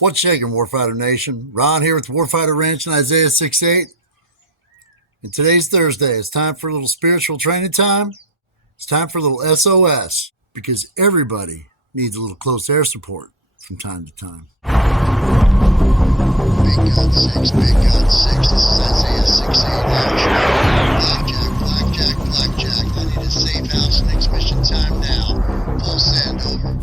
What's shaking, Warfighter Nation? Ron here with Warfighter Ranch and Isaiah 6:8. And today's Thursday. It's time for a little spiritual training time. It's time for a little SOS because everybody needs a little close air support from time to time. Big God 6, Big God 6. This is Isaiah 6:8 action. Blackjack, Blackjack. I need a safe house. Next mission time now. Full send over.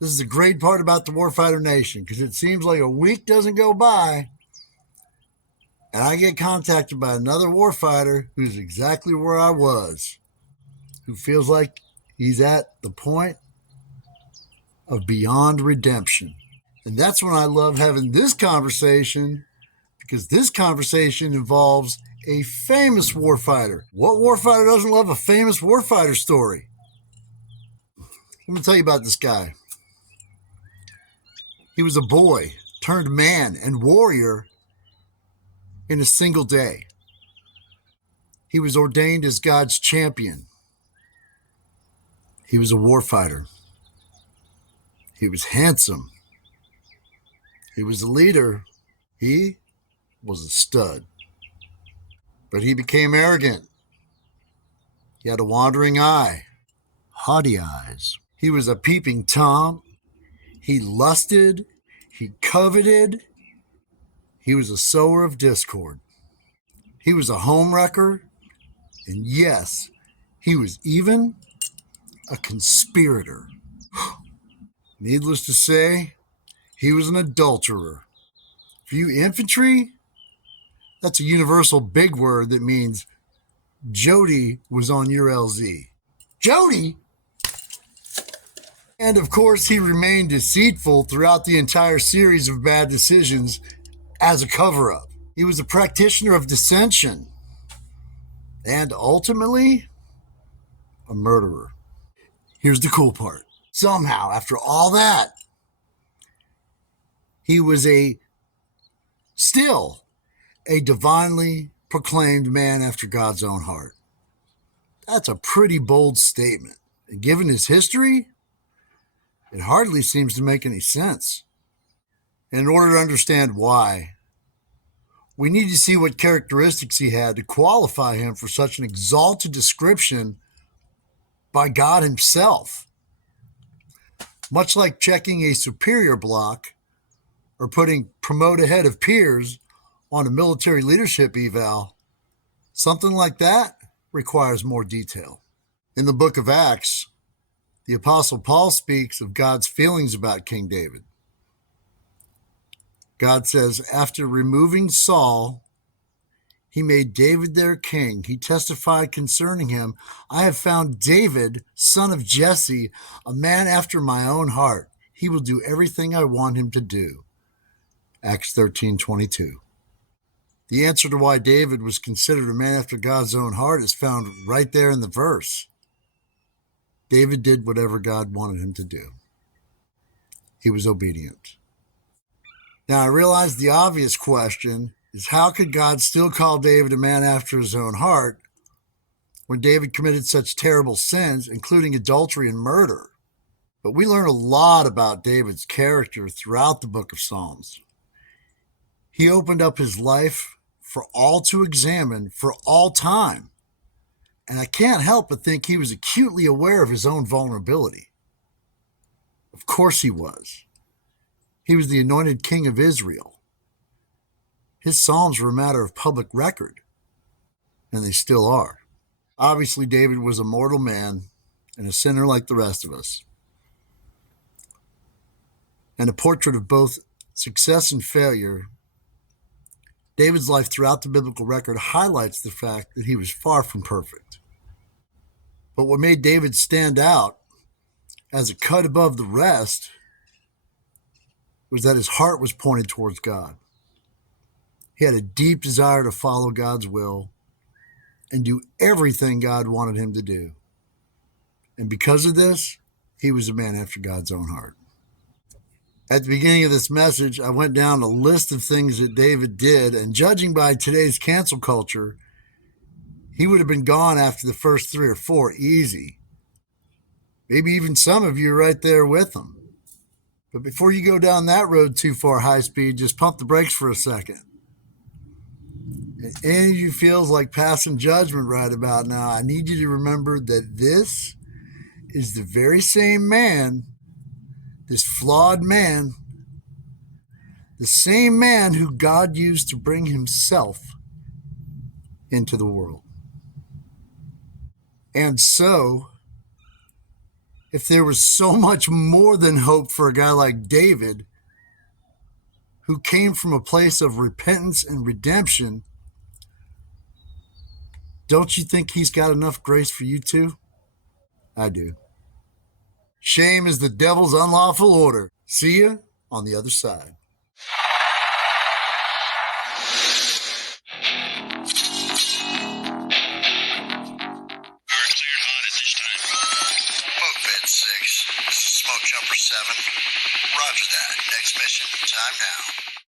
This is the great part about the Warfighter Nation because it seems like a week doesn't go by and I get contacted by another warfighter who's exactly where I was, who feels like he's at the point of beyond redemption. And that's when I love having this conversation, because this conversation involves a famous warfighter. What warfighter doesn't love a famous warfighter story? Let me tell you about this guy. He was a boy turned man and warrior in a single day. He was ordained as God's champion. He was a warfighter. He was handsome. He was a leader. He was a stud. But he became arrogant. He had a wandering eye, haughty eyes. He was a peeping Tom. He lusted. He coveted. He was a sower of discord. He was a homewrecker. And yes, he was even a conspirator. Needless to say, he was an adulterer. For you infantry, that's a universal big word that means Jody was on your LZ. Jody? And of course, he remained deceitful throughout the entire series of bad decisions as a cover-up. He was a practitioner of dissension and ultimately a murderer. Here's the cool part. Somehow, after all that, he was still a divinely proclaimed man after God's own heart. That's a pretty bold statement. And given his history, it hardly seems to make any sense. And in order to understand why, we need to see what characteristics he had to qualify him for such an exalted description by God himself. Much like checking a superior block or putting promote ahead of peers on a military leadership eval, something like that requires more detail. In the book of Acts, the Apostle Paul speaks of God's feelings about King David. God says, after removing Saul, he made David their king. He testified concerning him, I have found David, son of Jesse, a man after my own heart. He will do everything I want him to do. Acts 13:22. The answer to why David was considered a man after God's own heart is found right there in the verse. David did whatever God wanted him to do. He was obedient. Now, I realize the obvious question is, how could God still call David a man after his own heart when David committed such terrible sins, including adultery and murder? But we learn a lot about David's character throughout the book of Psalms. He opened up his life for all to examine for all time. And I can't help but think he was acutely aware of his own vulnerability. Of course he was. He was the anointed king of Israel. His Psalms were a matter of public record, and they still are. Obviously, David was a mortal man and a sinner like the rest of us. And a portrait of both success and failure, David's life throughout the biblical record highlights the fact that he was far from perfect. But what made David stand out as a cut above the rest was that his heart was pointed towards God. He had a deep desire to follow God's will and do everything God wanted him to do. And because of this, he was a man after God's own heart. At the beginning of this message, I went down a list of things that David did, and judging by today's cancel culture, he would have been gone after the first 3 or 4, easy. Maybe even some of you are right there with him. But before you go down that road too far high speed, just pump the brakes for a second. If any of you feels like passing judgment right about now, I need you to remember that this is the very same man, this flawed man, the same man who God used to bring himself into the world. And so, if there was so much more than hope for a guy like David, who came from a place of repentance and redemption, don't you think he's got enough grace for you too? I do. Shame is the devil's unlawful order. See ya on the other side. Cleared hot at this time. Smoke bed 6. This is Smoke Jumper 7. Roger that. Next mission, time now.